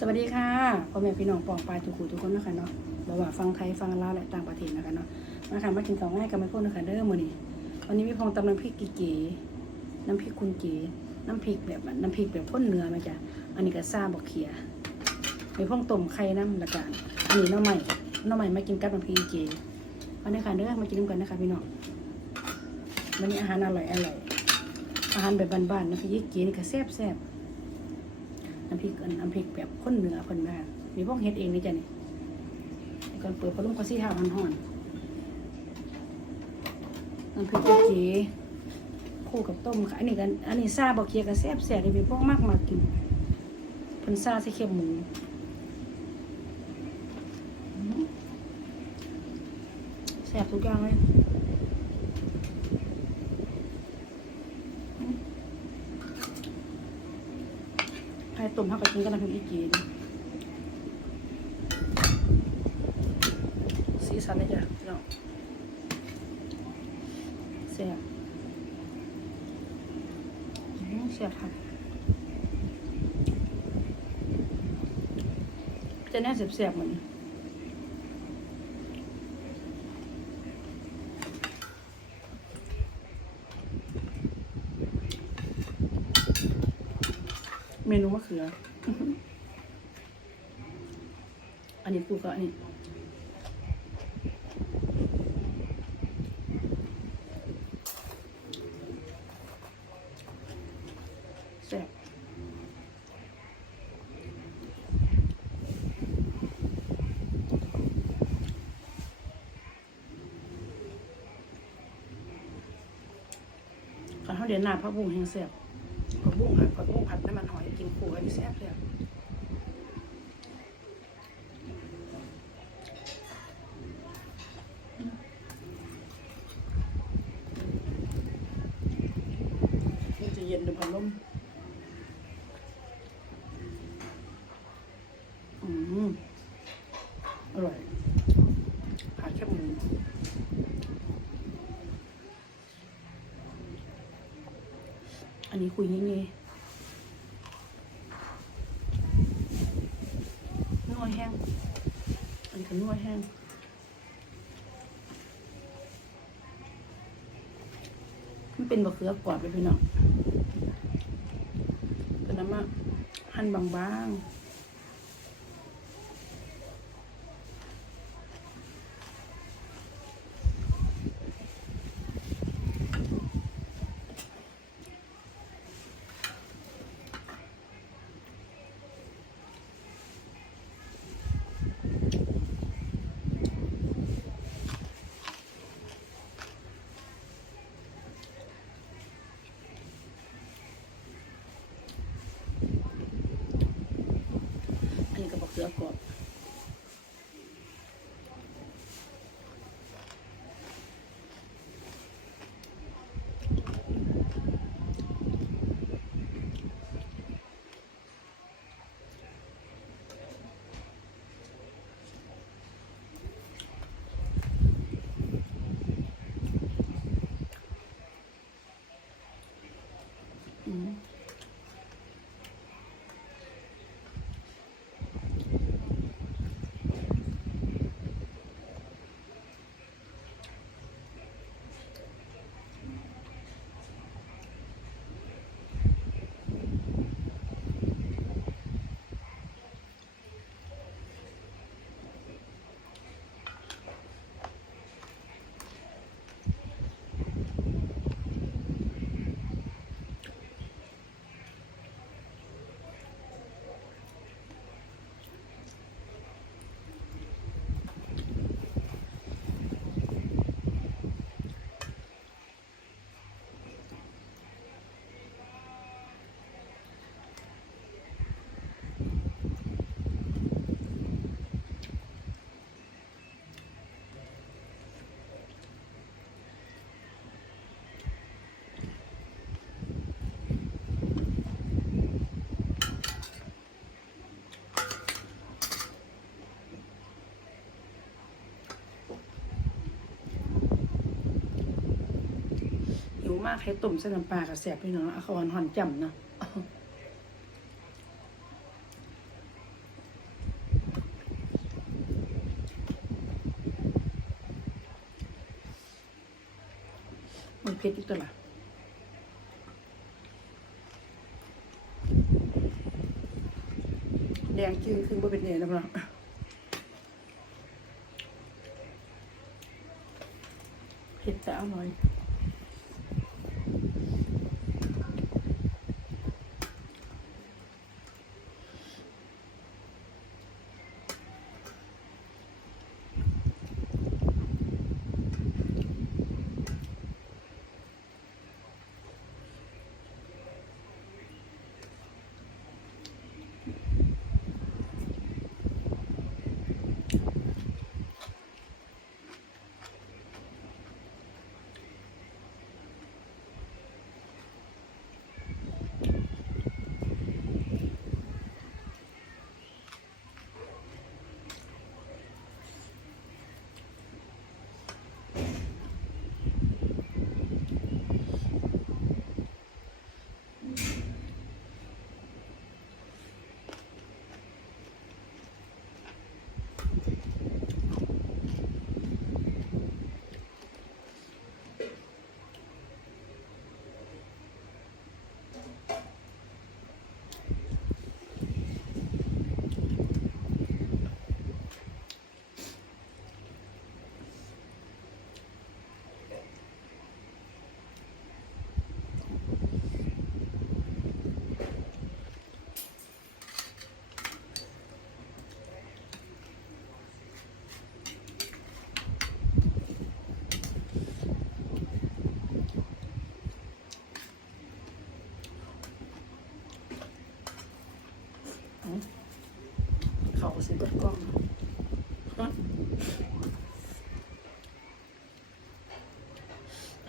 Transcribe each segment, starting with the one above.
สวัสดีค่ะพ่อแม่พี่น้องปองปลายทุกคู่ทุกคนนะคะเนาะบอกว่าฟังไทยฟังลาวและต่างประเทศนะคะเนาะมาค่ะมากินของง่ายกันไม่พูดนะคะเด้อมื้อนี้วันนี้มีพองตำน้ำพริกเก๋น้ำพริกคุณเก๋น้ำพริกแบบน้ำพริกแบบพ่นเนื้อมาจ้ะอันนี้ก็ซาบอกเขียมีพองต้มไข่น้ำละกันอันนี้น้อใหม่น้อใหม่มากินกับน้ำพริกเก๋วันนี้ค่ะเด้อมากินกันนะคะพี่น้องวันนี้อาหารอร่อยอร่อยอาหารแบบบ้านๆน้ำพริกเก๋นี่ก็แซ่บแซ่บๆำพริกอันน้ำพริกแบบข้นเนื้อคนมากมีพวกเฮ็ดเองนี่จ้ะนี่ก่อนเปิดพัดลมก็ซี่ท้ามันห่อนน้ำพริกกะเกีคู่กับต้มค่ะอันนี้กันอันนี้ซาบอกเคียกับแซ่บแซ่บมีพวกมากมากินเพิ่นซาใส่เค็มหมูแซ่บทุกอย่างเลย ให้ต้มเขาไปกินกับน้ำพริกอีกีนสีสันเลยจ้ะเนาะเสียบเสียบครับจะแน่เสียบๆเหมือน นูมะเขือ อันนี้กูก็อันนี้แซ่บก่อนเขาเดี๋ยวหน้าผักบุ้งแห้งแซ่บ กินคู่กันแซ่บเลยมันจะเย็นดูพันลมอืมอร่อยผัดแค่หมูอันนี้คุยง่ายๆนั วแห้ง อันนี้ก็นัวแห้งมันเป็นบะเขือกรอบเลยพี่น้องเป็นน้ำมาหั่นบางๆ มากไข่ต้มเส้นน้ำปลากระแสบพี่น้องอาคอนหอนจำเนาะมันเผ็ดอีกตัวละแดงจืดขึ้นบ่เป็นเนื้อนะพี่น้อเผ็ดแต่อร่อย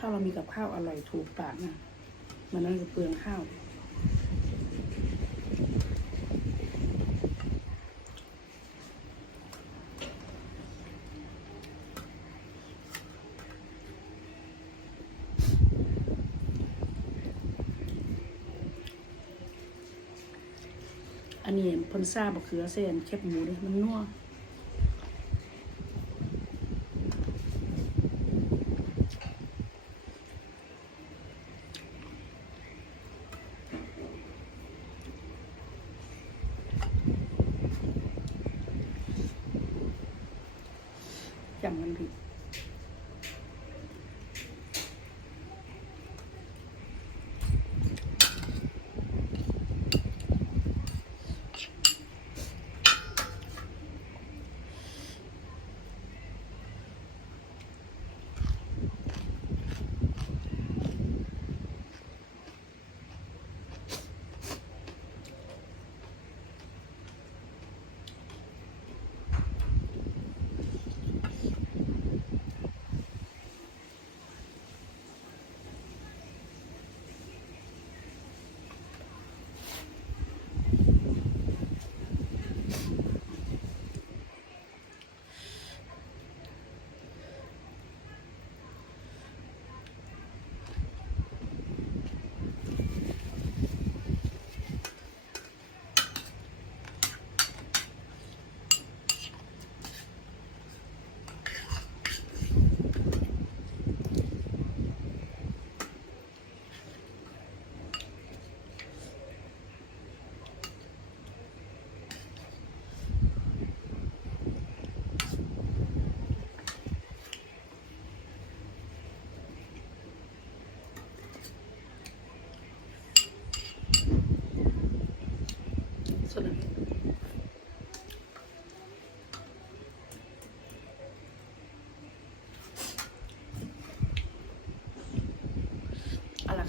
าเรามีกับข้าวอร่อยถูกปากนะมันน่าจะเปลืองข้าวอันนี้พนซาบะเขือเส้นแคบหมูเลยมันนัว จ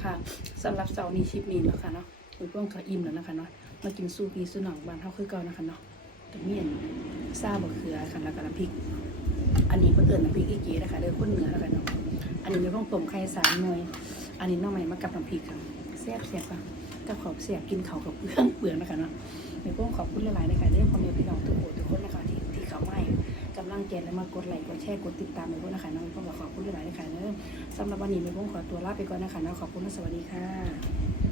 ค่ะสำหรับเสาร์นี้ชิปนี้แล้วค่ะเนาะคุยพวกเขาอิ่มแล้วนะคะเนาะมากินซูพีซูหนองบานเฮาคือเก่านะคะเนาะกับเมียนซาบะเขือค่ะแล้วก็น้ำพริก อันนี้เพิ่นเอิ้นน้ำพริกอีเก๋นะคะเด้อคนเหนือแล้วกันเนาะอันนี้มีพวกต้มไข่สามหน่วยอันนี้น้องใหม่มากับน้ำพริกค่ะแซ่บแซ่บค่ะกับขอบเสียบกินเขากับเปลืองเปลืองนะคะเนาะมีพวกขอบคุณหลายๆนะคะเด้อความมีพี่น้องทุกคนทุกคนนะคะที่ที่เขาไม้ กำลังใจและมากดไลค์กดแชร์กดติดตามในพวกนะคะน้องพวกขอบคุณหลายๆนะคะเด้อสำหรับวันนี้มีพวกขอตัวลาไปก่อนนะคะน้องขอบคุณและสวัสดีค่ะ